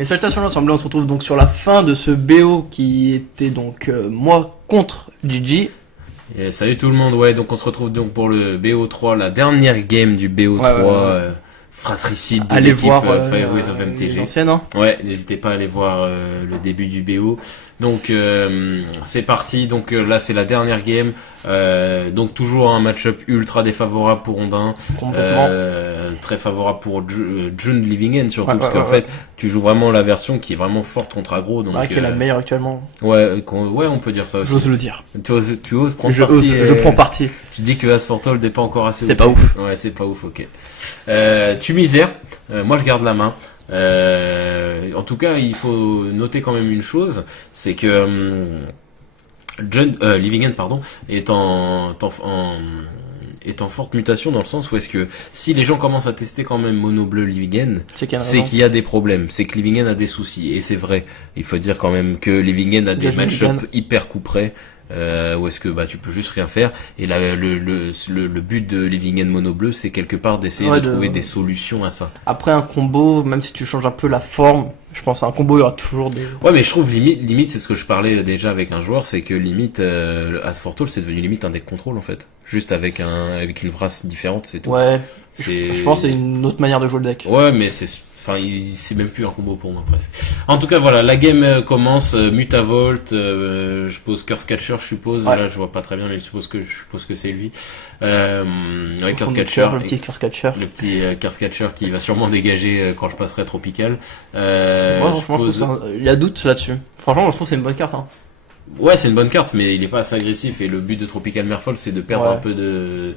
Et salutations l'ensemble, on se retrouve donc sur la fin de ce BO qui était donc moi contre Gigi. Et salut tout le monde, ouais, donc on se retrouve donc pour le BO3, la dernière game du BO3 fratricide de allez l'équipe voir Fireways of MTG. les anciennes, hein. Ouais, n'hésitez pas à aller voir le début du BO. Donc c'est parti, donc là c'est la dernière game. Donc toujours un match-up ultra défavorable pour Ondin, très favorable pour June Living End surtout, parce qu'en fait tu joues vraiment la version qui est vraiment forte contre aggro, donc qui est la meilleure actuellement. Ouais, on peut dire ça aussi. J'ose le dire. Tu oses prendre parti. Je prends parti. Tu dis que Asfortold n'est pas encore assez. C'est pas ouf. Ouais, c'est pas ouf, ok. Tu misères. Moi je garde la main. En tout cas, il faut noter quand même une chose, c'est que Living End, pardon, est en forte mutation, dans le sens où est-ce que si les gens commencent à tester quand même mono bleu Living End, c'est qu'il y a des problèmes, c'est que Living End a des soucis, et c'est vrai. Il faut dire quand même que Living End a des match-up hyper couperés. Où est-ce que tu peux juste rien faire, et là le but de Living End mono bleu, c'est quelque part d'essayer de trouver des solutions à ça. Après un combo, même si tu changes un peu la forme, je pense à un combo il y aura toujours des... Ouais, mais je trouve limite c'est ce que je parlais déjà avec un joueur, c'est que limite Asfortold c'est devenu limite un deck contrôle en fait, juste avec une race différente, c'est tout. Ouais, je pense que c'est une autre manière de jouer le deck. Ouais, mais c'est même plus un combo pour moi presque. En tout cas, voilà, la game commence. Mutavolt, je pose Curse Catcher, je suppose. Ouais. Là, je vois pas très bien, mais je suppose que c'est lui. Ouais, Curse Catcher, le petit Curse Catcher. Le petit Curse Catcher qui va sûrement dégager quand je passerai Tropical. Moi, franchement, il y a doute là-dessus. Franchement, je trouve que c'est une bonne carte, hein. Ouais, c'est une bonne carte, mais il est pas assez agressif, et le but de Tropical Merfolk, c'est de perdre un peu de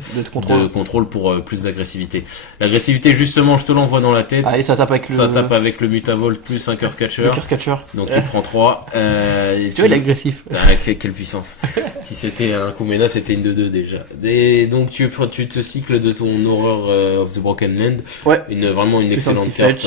contrôle pour plus d'agressivité. L'agressivité, justement, je te l'envoie dans la tête. Allez, ça tape avec le Mutavolt plus un Curse Catcher. Le Curse Catcher. Donc tu prends 3. Tu vois, il est agressif. Quelle puissance. Si c'était un Kumena, c'était une 2-2 déjà. Et donc tu te cycles de ton Horror of the Broken Land. Ouais. Vraiment une excellente carte.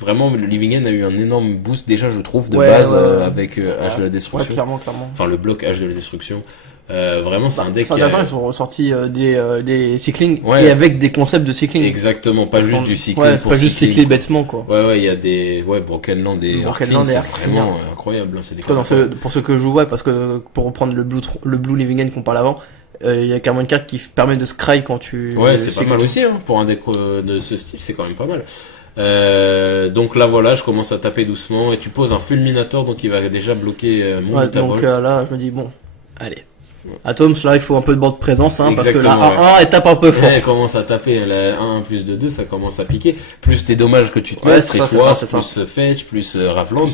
Vraiment, le Living End a eu un énorme boost déjà, je trouve, de base, avec Âge de la Destruction. Ouais, clairement. Enfin, le bloc Âge de la Destruction. Vraiment, c'est un deck. C'est intéressant, ils sont ressortis des cycling, et avec des concepts de cycling. Exactement, pas juste du cycling. Ouais, pas juste cycler bêtement, quoi. Ouais, il y a des Broken Land et Arcane, c'est vraiment incroyable. C'est des pour ceux que je joue, parce que pour reprendre le Blue Living End qu'on parlait avant, il y a carrément une carte qui permet de scry quand tu... Ouais, c'est pas mal aussi, hein. Pour un deck de ce style, c'est quand même pas mal. Donc là voilà, je commence à taper doucement, et tu poses un Fulminator, donc il va déjà bloquer mon Mutavolt. Donc là je me dis bon, allez. Atoms, là il faut un peu de board de présence, hein, parce que la 1-1 elle tape un peu fort. Elle commence à taper, la 1 plus de 2, ça commence à piquer. Plus tes dommages que tu te mets, plus Fetch, plus Raveland,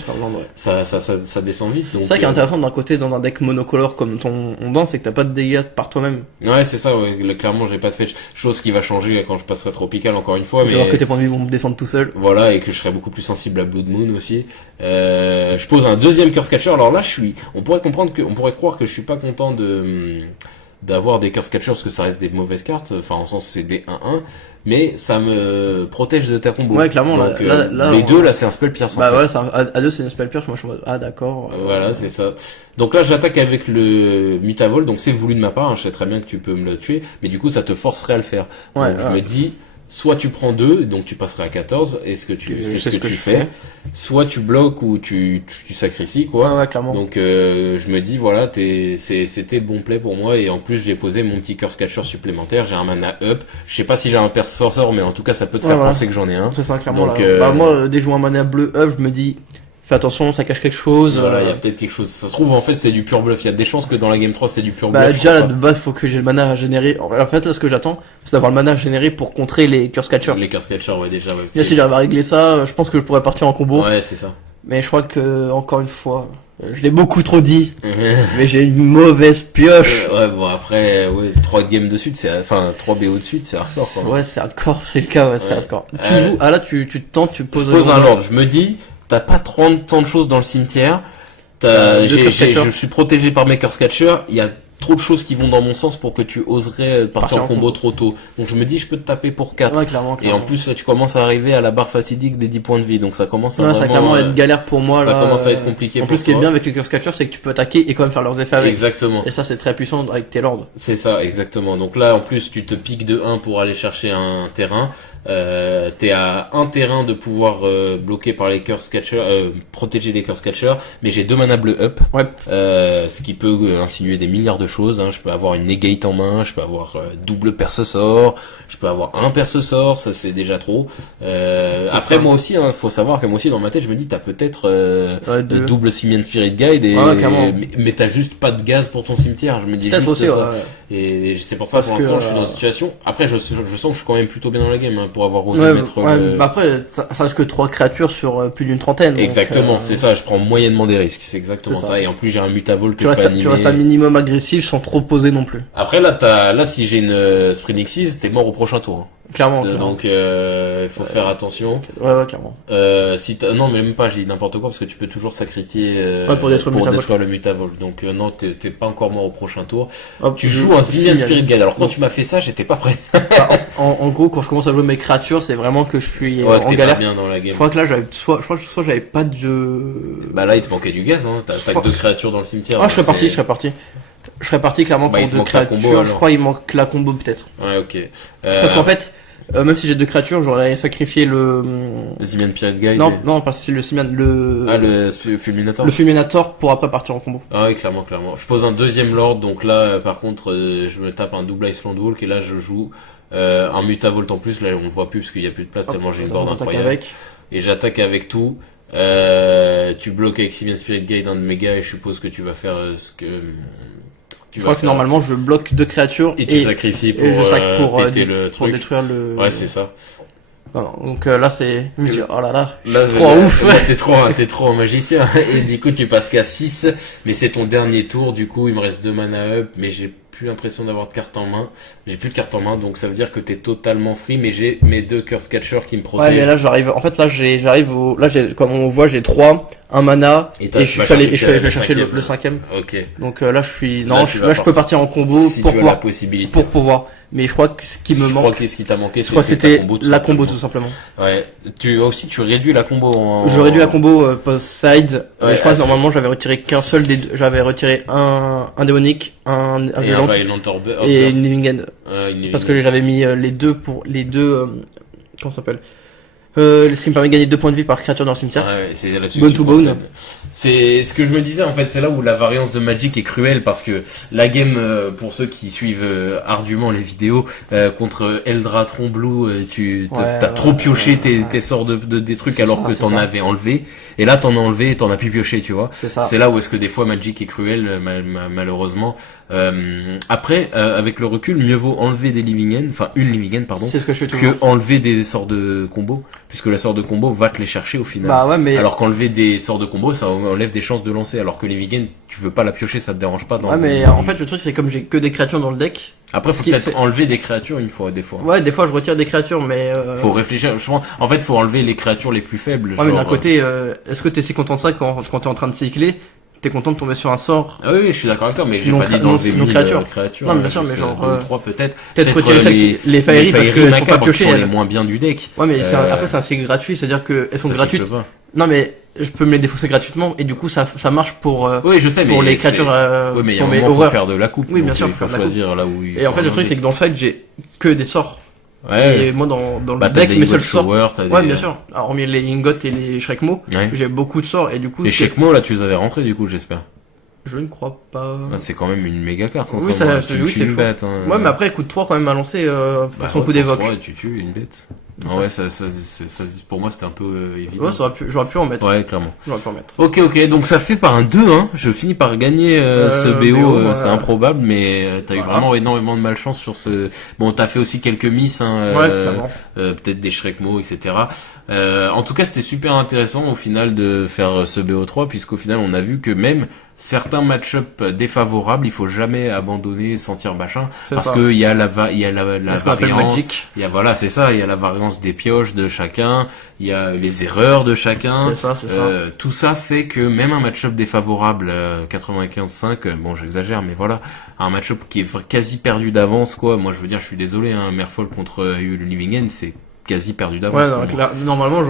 ça descend vite. C'est ça qui est intéressant d'un côté dans un deck monocolore comme ton Ondin, c'est que t'as pas de dégâts par toi-même. Ouais, c'est ça, ouais. Là, clairement j'ai pas de Fetch, chose qui va changer quand je passerai Tropical encore une fois. Mais alors que tes points de vie vont descendre tout seul. Voilà, et que je serai beaucoup plus sensible à Blood Moon aussi. Je pose un deuxième Curse Catcher. Alors là, on pourrait croire que je suis pas content d'avoir des Curse Catchers, parce que ça reste des mauvaises cartes, enfin en sens c'est des 1-1, mais ça me protège de ta combo. Ouais, clairement. Donc, les deux là c'est un spell pierce. Bah ouais, à deux c'est un spell pierce. Moi je suis en mode d'accord. Voilà, c'est ça. Donc là j'attaque avec le Mutavolt, donc c'est voulu de ma part, hein, je sais très bien que tu peux me le tuer, mais du coup ça te forcerait à le faire. Ouais, donc je me dis, soit tu prends 2, donc tu passerais à 14, et c'est ce que tu fais. Soit tu bloques ou tu sacrifies, quoi. Ouais, clairement. Donc je me dis, voilà, c'était le bon play pour moi, et en plus j'ai posé mon petit Curse Catcher supplémentaire, j'ai un mana up. Je sais pas si j'ai un Perce Sorcerer, mais en tout cas ça peut te faire penser que j'en ai un. C'est ça, clairement. Donc, moi, dès que je vois un mana bleu up, je me dis... Fais attention, ça cache quelque chose. Voilà, il y a peut-être quelque chose. Ça se trouve, en fait, c'est du pure bluff. Il y a des chances que dans la game 3, c'est du pure bluff. Bah, déjà, là, de base, faut que j'ai le mana à générer. En fait, là, ce que j'attends, c'est d'avoir le mana à générer pour contrer les Curse Catchers. Les Curse Catchers, ouais, déjà, ouais. Déjà, si j'arrive à régler ça, je pense que je pourrais partir en combo. Ouais, c'est ça. Mais je crois que, encore une fois, je l'ai beaucoup trop dit. Mais j'ai une mauvaise pioche. Ouais, bon, après, 3 games de suite, 3 BO de suite, c'est hardcore, quoi. Ouais, c'est hardcore, c'est le cas, c'est hardcore. Tu joues, là, tu tentes, tu poses... Je pose un Lord, je me dis, t'as pas tant de choses dans le cimetière. Je suis protégé par mes Curse Catchers. Il y a trop de choses qui vont dans mon sens pour que tu oserais partir en combo trop tôt. Donc je me dis, je peux te taper pour 4. Ouais, clairement. Et en plus, là, tu commences à arriver à la barre fatidique des 10 points de vie. Donc ça commence à ça vraiment, clairement être galère pour moi. ça là, commence à être compliqué. En plus, ce qui est bien avec les Curse Catchers, c'est que tu peux attaquer et quand même faire leurs effets avec. Exactement. Et ça, c'est très puissant avec tes lords. C'est ça, exactement. Donc là, en plus, tu te piques de 1 pour aller chercher un terrain. T'es à un terrain de pouvoir bloquer par les Curse Catchers, protéger les Curse Catchers, mais j'ai 2 mana bleu up, Ouais. ce qui peut insinuer des milliards de choses. Hein. Je peux avoir une negate en main, je peux avoir double perce sort, je peux avoir un perce sort, ça c'est déjà trop. Après ça. moi aussi, faut savoir que moi aussi dans ma tête, je me dis t'as peut-être deux. double Simian Spirit Guide clairement. mais t'as juste pas de gaz pour ton cimetière. Je me dis Peut-être juste aussi, ça. ouais. Et c'est pour ça Parce pour l'instant que, je suis dans une situation. Après je sens que je suis quand même plutôt bien dans la game hein, pour avoir osé mettre. Bah après, ça reste que 3 créatures sur plus d'une trentaine. Exactement, donc, c'est ça. Je prends moyennement des risques. C'est exactement C'est ça. ça. Et en plus j'ai un mutavol que tu je peux restes, animer. tu restes un minimum agressif sans trop poser non plus. Après là si j'ai une Sprinixis, t'es mort au prochain tour. Hein. Clairement. Donc il faut faire attention. Ouais, clairement. Si non mais même pas, je dis n'importe quoi parce que tu peux toujours sacrifier pour détruire le mutavol. Donc non, t'es pas encore mort au prochain tour. Hop, Tu joues un Simian Spirit Guide. Alors quand tu m'as fait ça, j'étais pas prêt. Bah, en gros, quand je commence à jouer mes créatures, c'est vraiment que je suis Ouais, en t'es galère. pas bien dans la game. Je crois que là, soit j'avais pas de. Bah là, il te manquait du gaz, hein. T'as que 2 créatures dans le cimetière. Ah, je donc serais parti. Je serais parti clairement Bah, il pour te 2 manque la créatures. combo, alors. Je crois il manque la combo peut-être. Ouais, ok. Parce qu'en fait, même si j'ai 2 créatures, j'aurais sacrifié le. Le Simian Spirit Guide. Non, parce que c'est le Simian, le Fulminator. le Fulminator pour après partir en combo. Ah oui, clairement. Je pose un deuxième Lord, donc là, par contre, je me tape un double Iceland Walk et là, je joue un Mutavolt en plus. Là, on le voit plus parce qu'il y a plus de place tellement j'ai une board incroyable. Avec. Et j'attaque avec tout. Tu bloques avec Simian Spirit Guide un de mes gars et je suppose que tu vas faire ce que tu Je crois que normalement, je bloque 2 créatures et tu sacrifies pour, je sac pour péter le pour truc. détruire le. Ouais, c'est ça. Non, donc là, c'est. Oh là là. Là, Trop ouf. Là, t'es trop un magicien. Et du coup, tu passes qu'à 6. Mais c'est ton dernier tour. Du coup, il me reste 2 mana up. Mais j'ai plus l'impression d'avoir de carte en main. J'ai plus de carte en main. Donc ça veut dire que t'es totalement free. Mais j'ai mes 2 Curse Catchers qui me protègent. Ouais, mais là, j'arrive. En fait, là, comme on voit, j'ai 3, un mana. Et Et je suis allé chercher le 5ème. Ok. Donc là, je suis. Là, Non, je peux partir en combo si pour tu as la pouvoir. possibilité. Pour pouvoir. Mais je crois que ce qui me Je manque. crois que ce qui t'a manqué, Je crois que ta c'était tout la combo simplement. tout simplement. Ouais. Tu réduis la combo en... Je réduis la combo post-side. Ouais, Je crois que c'est- normalement j'avais retiré qu'un seul des deux. J'avais retiré un démonique, un Et un violent Violent Orb. et une living end. Une living Parce end. que j'avais mis les deux comment ça s'appelle ce qui me permet de gagner 2 points de vie par créature dans le cimetière. Ouais, c'est là-dessus Bone que tu to bone. procèdes. C'est ce que je me disais en fait, c'est là où la variance de Magic est cruelle parce que la game, pour ceux qui suivent ardument les vidéos, contre Eldratron Blue, t'as trop pioché tes sorts des trucs alors que t'en avais enlevé, et là t'en as enlevé et t'en as plus pioché, tu vois. C'est ça. C'est là où est-ce que des fois Magic est cruel, malheureusement. Après, avec le recul, mieux vaut enlever des Living End, enfin une Living End, pardon, C'est ce que je fais toujours. que enlever des sorts de combo, puisque la sort de combo va te les chercher au final. Bah ouais, mais. Alors qu'enlever des sorts de combo, ça enlève des chances de lancer. Alors que les Vigen, tu veux pas la piocher, ça te dérange pas. Ouais, mais en fait, le truc, c'est comme j'ai que des créatures dans le deck. Après, faut ce qui- peut-être c'est- enlever des créatures une fois, des fois. Ouais, des fois, je retire des créatures, mais. Faut réfléchir. Je pense- En fait, faut enlever les créatures les plus faibles. Ouais, mais genre, d'un côté, est-ce que t'es si content de ça quand t'es en train de cycler, t'es content de tomber sur un sort? Ah oui, je suis d'accord avec toi, mais j'ai Non, pas dit non, d'enlever non, 1000 créatures. créatures. Non, mais bien sûr, juste, mais genre, 2 ou 3 peut-être. Peut-être retirer les Fairies parce qu'elles sont pas macabres qui piochées. sont les elles. moins bien du deck. Ouais, mais Euh, après, c'est un cycle gratuit, c'est-à-dire que elles sont Ça gratuites. cycle pas. Non, mais je peux me les défausser gratuitement et du coup, ça marche pour Oui, je sais, mais pour les c'est- créatures, Oui, mais il y a pour un mes moment, faut horreurs. faire de la coupe. Oui, bien donc sûr, il faut faire de la choisir là où il Et en faut fait, le truc, enlever. c'est que dans le fight, j'ai que des sorts. Ouais. Et moi, dans le Bah, t'as deck, des mes seuls Eagle sorts. Shower, t'as Ouais, des- bien sûr. Alors, hormis les Ingots et les Shrekmo, Ouais. j'ai beaucoup de sorts et du coup, Les Shekmo, là, tu les avais rentrés, du coup, j'espère. je ne crois pas. Ah, c'est quand même une méga carte. Oui, contre ça- moi. c'est- Tu oui, tues c'est une faux. bête. Hein. Ouais, mais après, coûte 3 quand même à lancer pour Bah son ouais, coup d'évoque. Ouais, tu tues une bête. Ah ouais, ça, pour moi, c'était un peu évident. Ouais, j'aurais pu en mettre. Ouais, clairement. J'aurais pu en mettre. Ok, donc ça fait par un 2-1. Je finis par gagner ce BO. ouais. C'est improbable, mais t'as eu Voilà. vraiment énormément de malchance sur ce... Bon, t'as fait aussi quelques misses, hein, Ouais, clairement. peut-être des Shrekmo, etc. En tout cas, c'était super intéressant au final de faire ce BO3, puisqu'au final, on a vu que même certains match-up défavorables, il faut jamais abandonner, sentir machin, parce ça. que il y a la Ce qu'on appelle le variance, Magic. il y a voilà, c'est ça, il y a la variance des pioches de chacun, il y a les erreurs de chacun. C'est ça. Tout ça fait que même un match-up défavorable 95-5, bon j'exagère, mais voilà, un match-up qui est quasi perdu d'avance, quoi. Moi je veux dire, je suis désolé, hein, Merfolk contre le Living End, c'est quasi perdu d'avance. Ouais, non, normalement,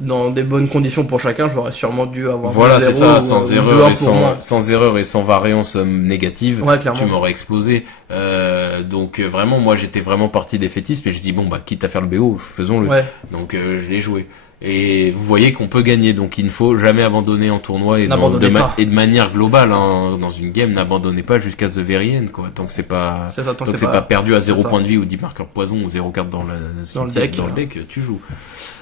dans des bonnes conditions pour chacun, j'aurais sûrement dû avoir voilà, c'est ça, sans erreur et sans erreur et sans variance négative, ouais, clairement. tu m'aurais explosé. Donc vraiment, moi j'étais vraiment parti défaitiste, mais je dis bon bah quitte à faire le BO, faisons-le. Ouais. Donc je l'ai joué. Et vous voyez qu'on peut gagner, donc il ne faut jamais abandonner en tournoi et de manière globale, hein, dans une game, n'abandonnez pas jusqu'à the very end, quoi. Tant que c'est pas, pas perdu à 0 point de vie ou 10 marqueurs poison ou 0 carte dans le deck, tu joues.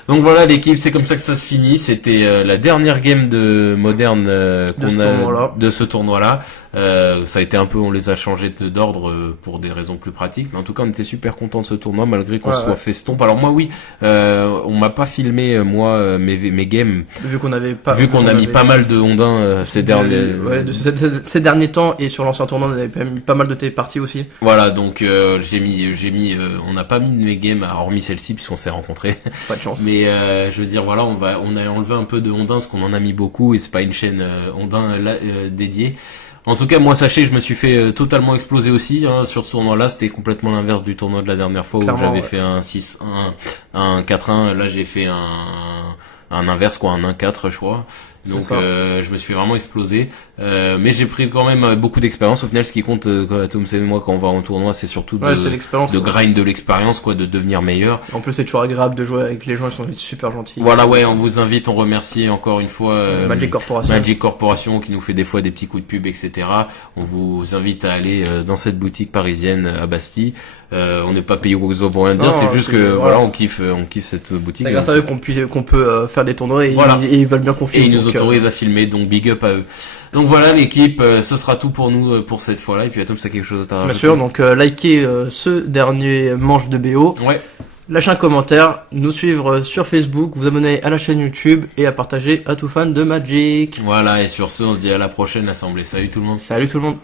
Donc voilà l'équipe, c'est comme ça que ça se finit. C'était la dernière game de Modern de ce tournoi-là. Ça a été un peu, on les a changés d'ordre pour des raisons plus pratiques, mais en tout cas on était super contents de ce tournoi malgré qu'on soit festompe. Alors moi oui, on m'a pas filmé mes games vu qu'on a mis pas mal de Ondin ces derniers temps, et sur l'ancien tournoi on avait mis pas mal de téléparties aussi. Voilà, donc j'ai mis on n'a pas mis de mes games hormis celle-ci puisqu'on s'est rencontrés. Pas de chance. Mais je veux dire voilà, on a enlevé un peu de Ondin parce qu'on en a mis beaucoup et c'est pas une chaîne Ondin dédiée. En tout cas, moi, sachez que je me suis fait totalement exploser aussi, hein, sur ce tournoi-là. C'était complètement l'inverse du tournoi de la dernière fois où j'avais fait un 6-1, un 4-1. Là, j'ai fait un inverse, quoi, un 1-4, je crois. Donc, je me suis vraiment explosé. Mais j'ai pris quand même beaucoup d'expérience. Au final, ce qui compte, Tom et moi, quand on va en tournoi, c'est surtout de grind de l'expérience, quoi, de devenir meilleur. En plus, c'est toujours agréable de jouer avec les gens, ils sont super gentils. Voilà, ouais, on vous invite, on remercie encore une fois Magic Corporation qui nous fait des fois des petits coups de pub, etc. On vous invite à aller dans cette boutique parisienne à Bastille. On n'est pas payé aux pour rien dire, c'est juste que voilà, on kiffe cette boutique. C'est grâce à eux qu'on peut faire des tournois et ils veulent bien qu'on filme. Et ils nous autorisent à filmer, donc big up à eux. Donc voilà l'équipe, ce sera tout pour nous pour cette fois-là. Et puis Atom, c'est quelque chose à rajouter. Bien sûr, donc likez ce dernier manche de BO. Ouais. Lâchez un commentaire, nous suivre sur Facebook, vous abonner à la chaîne YouTube et à partager à tout fan de Magic. Voilà, et sur ce, on se dit à la prochaine assemblée. Salut tout le monde. Salut tout le monde.